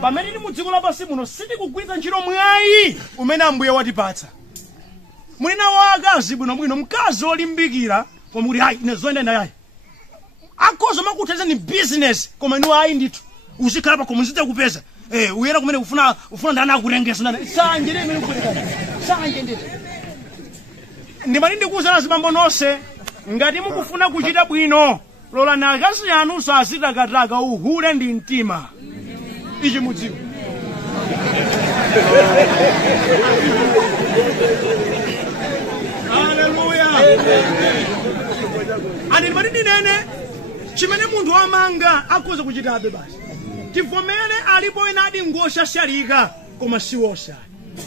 pamene mu dziko lapansi muno sitikugwiritsa ntchito mwayi umene Ambuye watipatsa. Mulina wakazi bwinobwino mkazi olimbikira koma kuti hayi ine zoyenda yayi akhoza makuthandiza ni business koma inu ayi ndithu uzikhala pa komunizite kupeza uyera kumene ufuna ndana akurengesa ndana sanje ndimene kufunikana sanje ndithu ndimani ndikuwuzana zibambo nonse ngati mukufuna kuchita bwino lola na akazi yanu sazitakataka uhule ndi mtima ichi mudziwo. Hallelujah. Ani mari ndinene chimene munthu amanga akhoza kuchitabe basi. Tivomere alipo ena adi ngosha shalika koma siwosha.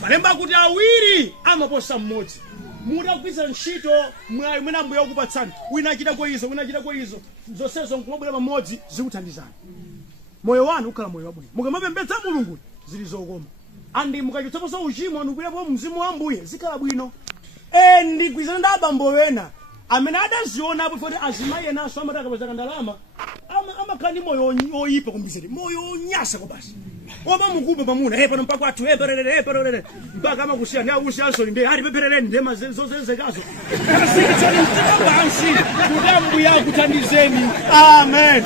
Malemba kuti awiri amaposa mmodzi. Mudagwiza ntchito mwayi mwina Ambuye akupatsani. Wina achita kwa izo, wina achita kwa izo. Zonsezo nkubwera pamodzi zikuthandizana. Moyo wanu ukhala moyo wabwino. Mukamapembedza Mulungu zili zokoma. Andi mukachotsapo uchimo ndikuyirapo mzimu wa Ambuye zikhala bwino. Ndigwizana ndi abambo wena amene adaziona apo foti azimayi enaso amataka pazaka ndalama amakhala ndi moyo oyipa kumbizeti moyo onyasa kopasi oba mukuba pamuna pano mpaka athu perere mpaka amakusiya ndi akusiyanso ndi ati peperereni ndema zozenzekazo kasikitsani mtima pansi kuti Ambuye akuthandizeni. Amen.